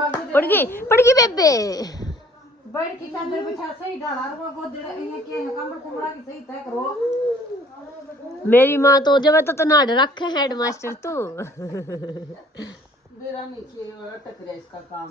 पड़ गई बेबे। बैठ की चादर बिछा सही डाला और वो गोदड़ ये के कमर कुमड़ा की सही तय करो। मेरी माँ तो जब तो नाड़ रखे हेडमास्टर तू। मेरा नीचे अटक रहा इसका काम।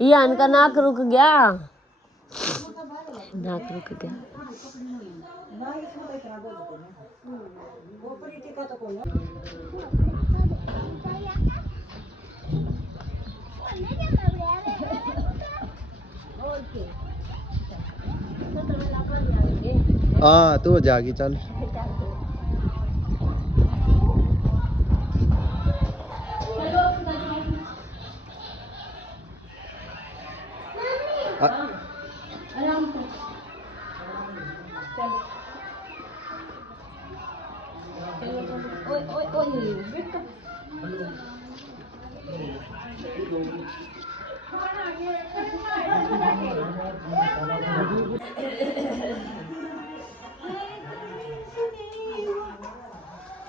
यान का नाक रुक गया। नाक रुक गया। हाँ तू जागी चल।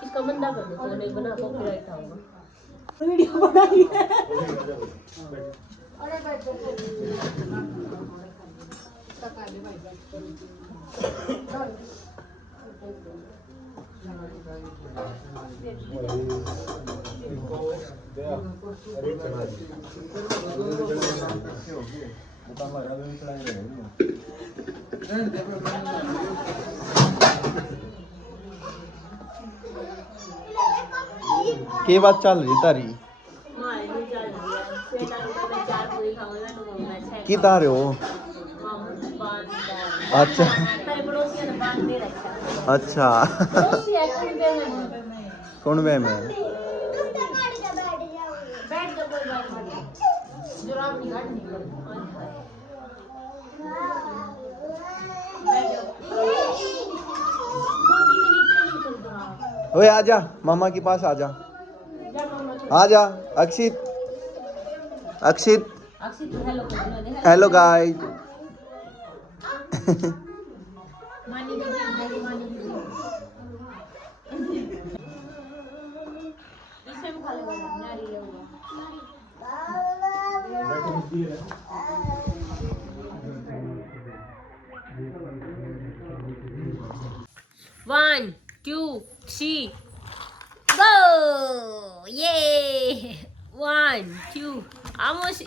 इसका बंदा कर दो, तो नहीं बना कॉपीराइट आऊंगा। वीडियो बनाई है। अरे भाई की बात चल रही तारी की तारे हो? अच्छा अच्छा कौन वे में ओए आजा मामा के पास आजा आजा अक्षित अक्षित hello guys One, 2, 3, go! Yeah! 1, 2, almost.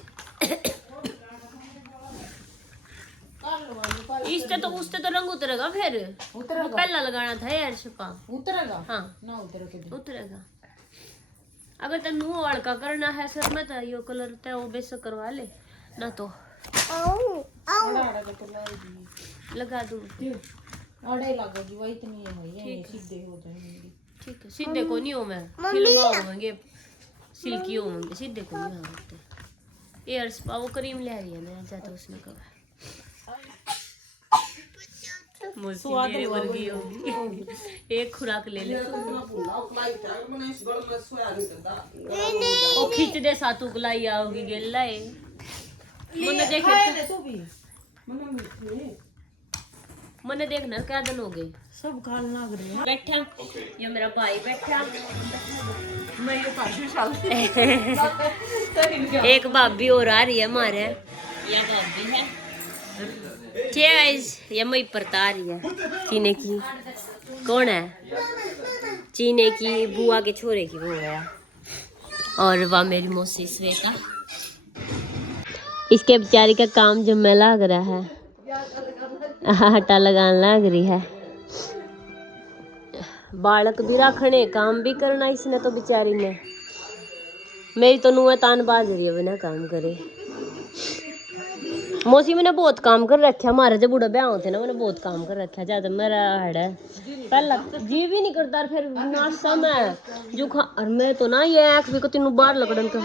इससे तो उससे तो रंग उतरेगा फिर। उतरेगा। पहला लगाना था यार छुपा। उतरेगा। हाँ ना उतरेगा। उतरेगा। अगर तेन मुंह वाड़का करना है सर में तो यो कलर ते वो बेशक करवा ले ना तो लगा दूँ। अड़े लगेगी वही इतनी है सीधे हो जाएंगे। ठीक है सीधे को नहीं हो मैं फिल्म होंगे सिल्की होंगे सीधे को नहीं होते। एयर स्पा वो क्रीम ले रही है ना ज्यादा उसने कहा मेरे वर्गी होगी एक खुराक ले ले ओ खींच दे सातू कलाई आओगी गेला है मने देखे मने देखना क्या दिन हो गए सब खाल लग रहे हैं। बैठा ये मेरा भाई बैठा मैं ये पाछू चल एक भाभी और आ रही है हमारे ये भाभी है ये मई परता रही है चीने की कौन है चीने की बुआ के छोरे की वो है और वह मेरी मौसी श्वेता इसके बेचारी का काम जम्मे लग रहा है आटा लगाने लग रही है बालक भी रखने काम भी करना इसने तो बेचारी ने मेरी तो नुआ तान बाज रही है बिना काम करे मौसी मैंने बहुत काम कर रखा हमारे जब बूढ़ा ब्याह होते ना मैंने बहुत काम कर रखा ज्यादा मेरा हड़ है पहला जी भी नहीं करता फिर नाश्ता में जो खा और मैं तो ना ये आँख भी को तीनों बाहर लगड़न तो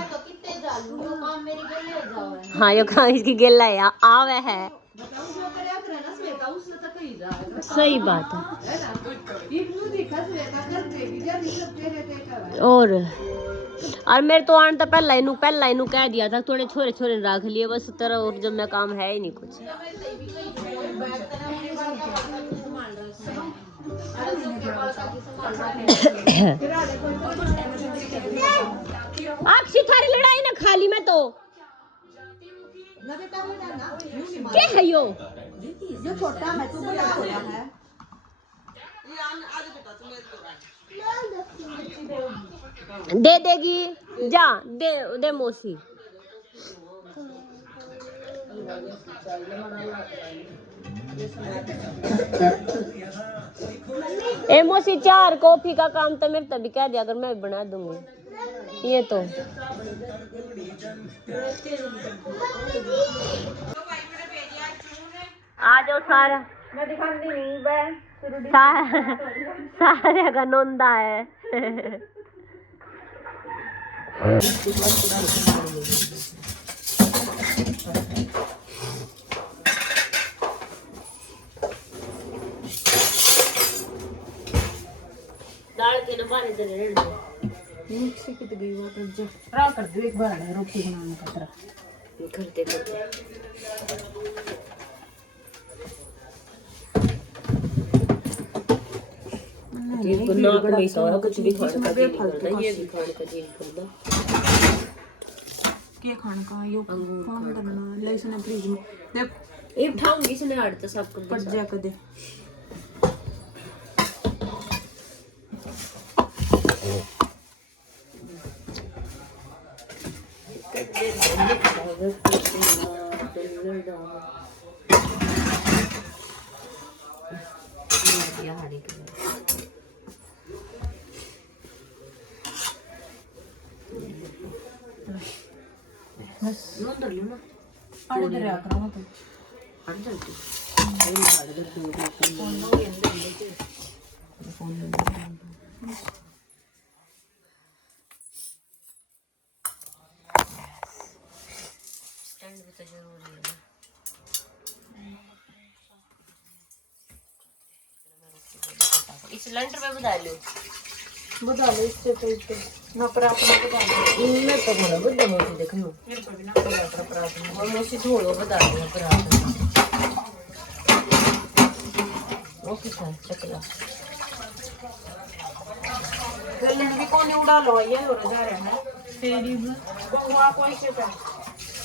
हाँ ये काम इसकी गेला है आवे है सही बात है और मेरे तो आने तो पहला इनू कह दिया था थोड़े छोरे छोरे रख लिए बस तरह और जब मैं काम है ही नहीं कुछ अक्षी थारी लड़ाई ना खाली में तो क्या है यो जो छोटा है तू बड़ा छोटा है दे देगी जा दे दे मौसी ए मौसी 4 कॉफी का काम तो मेरे तभी कह दिया अगर मैं बना दूंगी ये तो आ जाओ सारा मैं दिखाती नहीं सारे का नोंदा है दाल के ना पानी से रेड़ दो मिक्सी की तो गई वो तो जो फ्राई कर दो एक बार रोटी बनाने का तरह करते करते ये नाक में सारा कुछ भी खाने का दिल करता ये भी खाने का दिल करता क्या खाने का यो फोन करना ले इसने फ्रिज में देख ये उठाऊंगी इसने हट तो सब कुछ पट जा कर दे आड़े दे रहा करो तो स्टैंड भी तो जरूरी है इस सिलेंडर पे बता लो इससे तो इससे ना प्रार्थना बता लो इनमें तो बोला बुद्धा मोची देखो मेरे को भी ना बोला प्रार्थना और मोची थोड़ो बता दो पर ओके सर चकला पहले भी कौन उड़ा लो ये हो जा रहा है तेरी बंगवा कोई से कर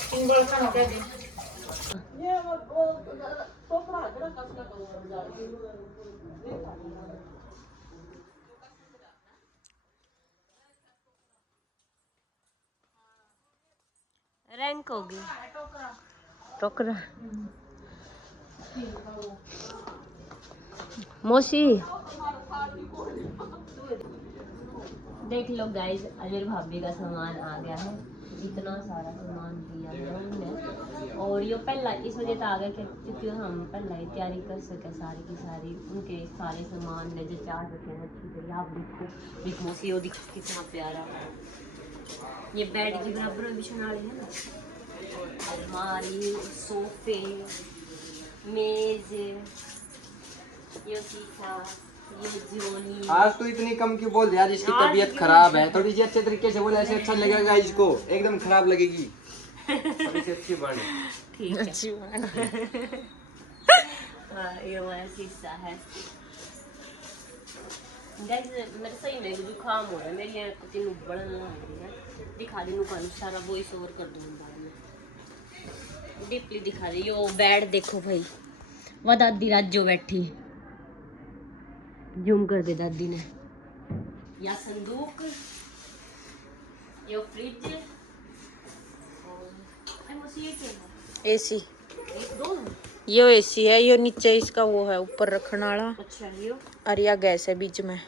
सिंगल का ना दे ये वो टोकरा जरा कसना का जा रैंक होगी टोकरा मौसी देख लो गाइस अजय भाभी का सामान आ गया है इतना सारा सामान दिया है उन्होंने और ये पहला इस वजह से आ गया क्योंकि हम पहला ही तैयारी कर सके सारी की सारी उनके सारे सामान ले जो चाह सके अच्छी तरह आप देखो एक मौसी वो दिखो कितना प्यारा ये बेड की बराबर बिछाने वाली है ना अलमारी सोफे मेज ये शीशा ये जोनी आज तो इतनी कम क्यों बोल दिया? आज इसकी तबीयत खराब है, थोड़ी सी अच्छे तरीके से बोले ऐसे अच्छा लगेगा इसको, एकदम खराब लगेगी। थोड़ी सी अच्छी बने, ठीक है अच्छी बात ये वाला शीशा है गाइस मेरे सही में जुकाम हो रहा है मेरी कुछ बढ़ रही है दिखा दी नुकान सारा वॉइस ओवर कर दूंगा डीपली दिखा दी यो बेड देखो भाई वो दादी राजो बैठी जूम कर दे दादी ने या संदूक यो फ्रिज एसी ये एसी है ये नीचे इसका वो है ऊपर रखने वाला अच्छा यो और यह गैस है बीच में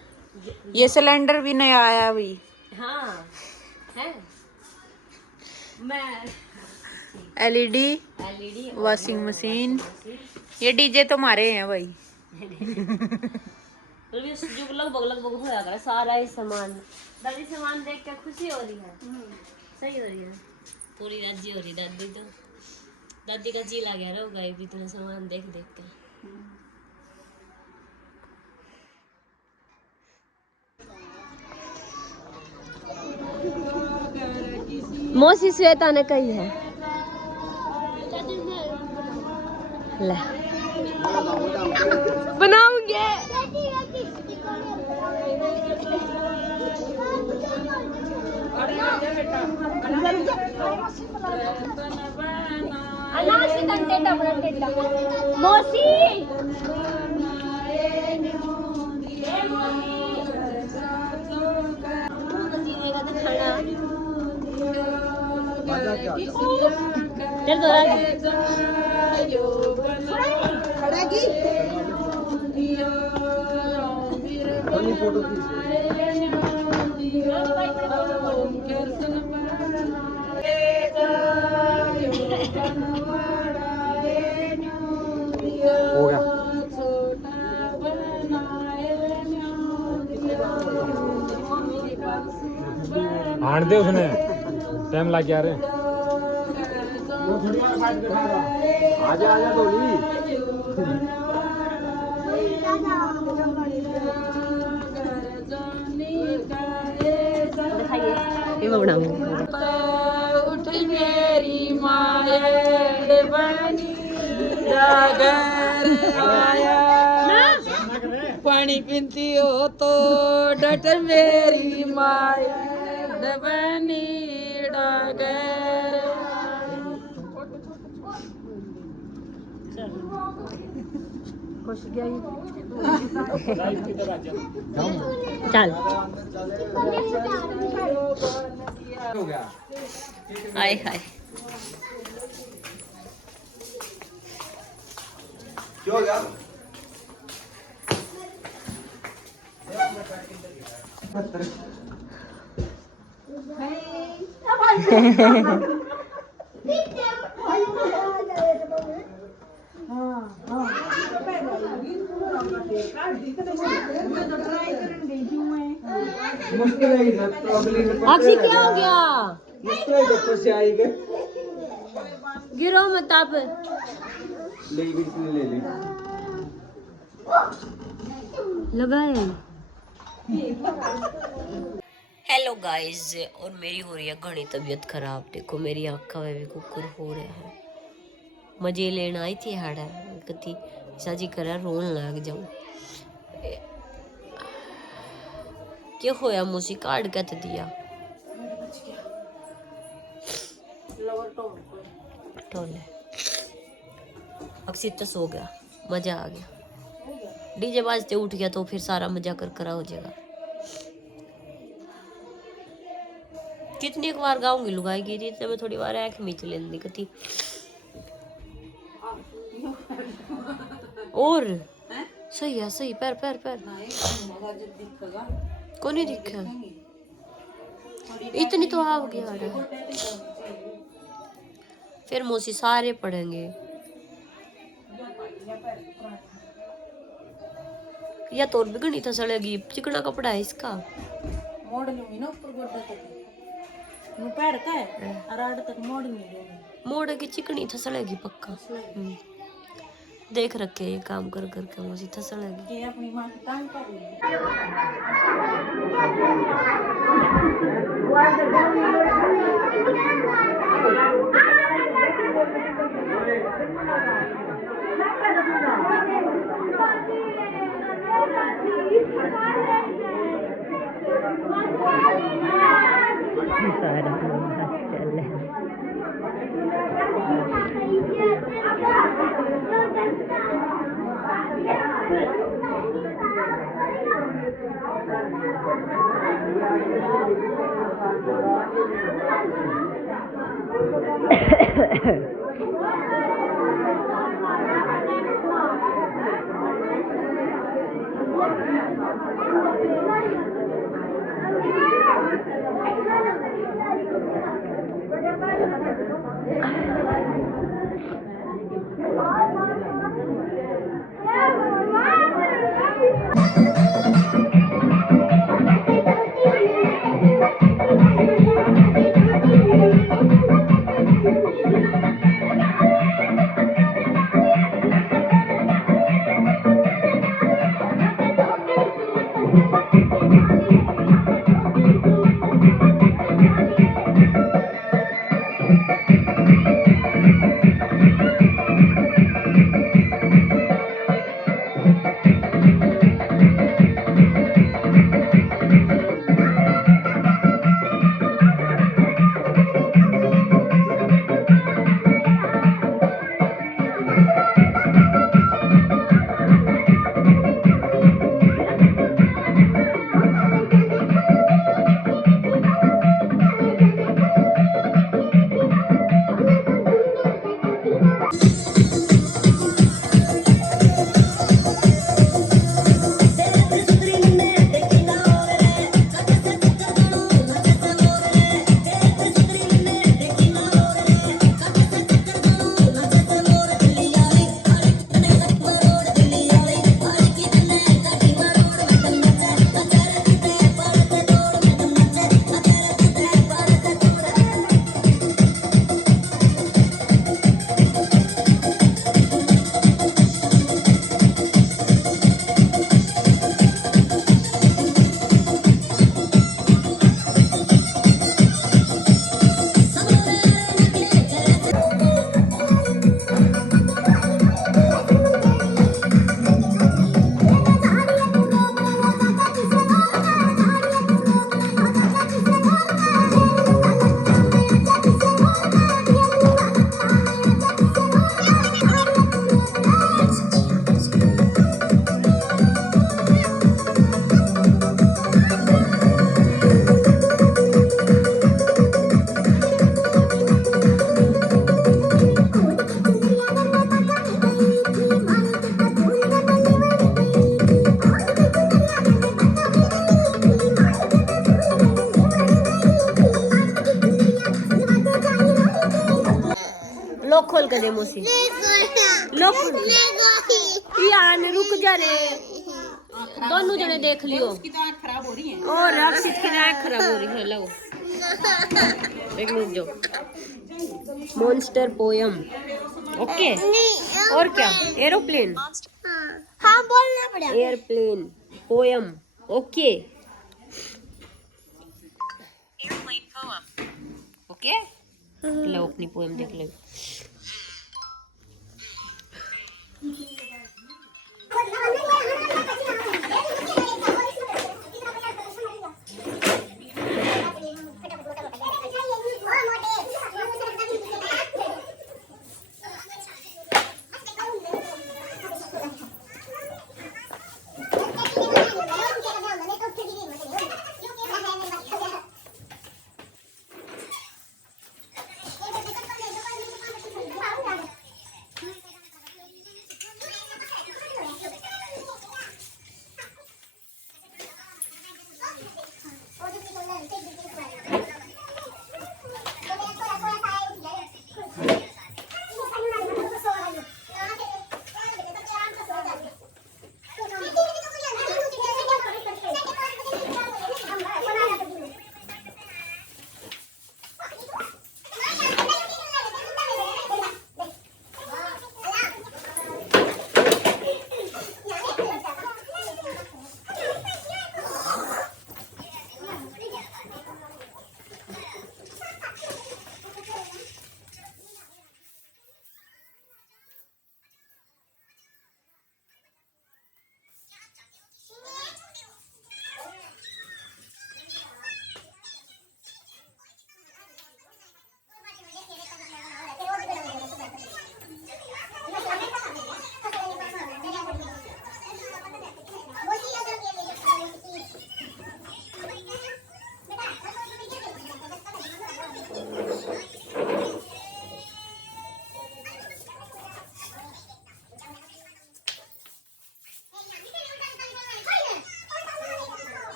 ये सिलेंडर भी नया आया अभी हाँ है मैं एलईडी एलईडी वॉशिंग मशीन ये डीजे तो हमारे हैं भाई तो ये जो लगभग होया करे सारा ही सामान दादी सामान देख के खुशी हो रही है सही हो रही है पूरी राजी हो रही दादी तो दादी का जी लग गया होगा ये इतना सामान देख देख के मौसी श्वेता ने कही है ले बनाऊंगे अनाशी कंटेटा बनटेटा मौसी जीवेगा तो खाना चल फोटो हो गया। हार दे उसने टाइम लग गया रे। आजा आजा डोली। दिखाइए ये मैं बनाऊंगी। उठ मेरी माया बनी डागर आया पानी पीती हो तो डट मेरी माया बनी डागर। खुश गया चल हो गया। हाय हाय क्या हो गया? मुश्किल है ना तो अगली अक्षी क्या हो गया? मुश्किल है तो से आएगा। गिरो मत आप। ले ले लगाए। हेलो गाइस और मेरी हो रही है घनी तबीयत खराब। देखो मेरी आँखों में भी कुकुर हो रहा है। मजे लेना आई थी हाड़ा कति साजी करा रोन लग जाऊं। क्या होया मुझे कार्ड कत दिया टोले अक्सित तो सो गया मजा आ गया। डीजे बाजते उठ गया तो फिर सारा मजा कर करा हो जाएगा। कितनी बार गाऊंगी लुगाई गिरी इतने में थोड़ी बार आँख मीच लेंदी कति और सही है सही पैर पैर पैर को नहीं दिखा इतनी तो आ गया। फिर मौसी सारे पढ़ेंगे या तो भी घनी था सड़ेगी चिकना कपड़ा है इसका मोड़ लूंगी ना ऊपर गोड्डा तक नु पैर का है अराड़ तक मोड़ नहीं मोड़ की चिकनी थसड़ेगी पक्का। देख रखे ये काम कर करके मौसी थसड़ेगी। ये अपनी मां की टांग कर ली। खोल कर दे मोसी लो यान रुक जा रे दोनों जने देख लियो उसकी तो आँख खराब हो रही है। और अक्षित की आँख खराब हो रही है लो एक मिनट जो मॉन्स्टर पोयम ओके और क्या एरोप्लेन हाँ बोलना पड़ेगा एयरप्लेन पोयम ओके ओके लो अपनी पोयम देख लो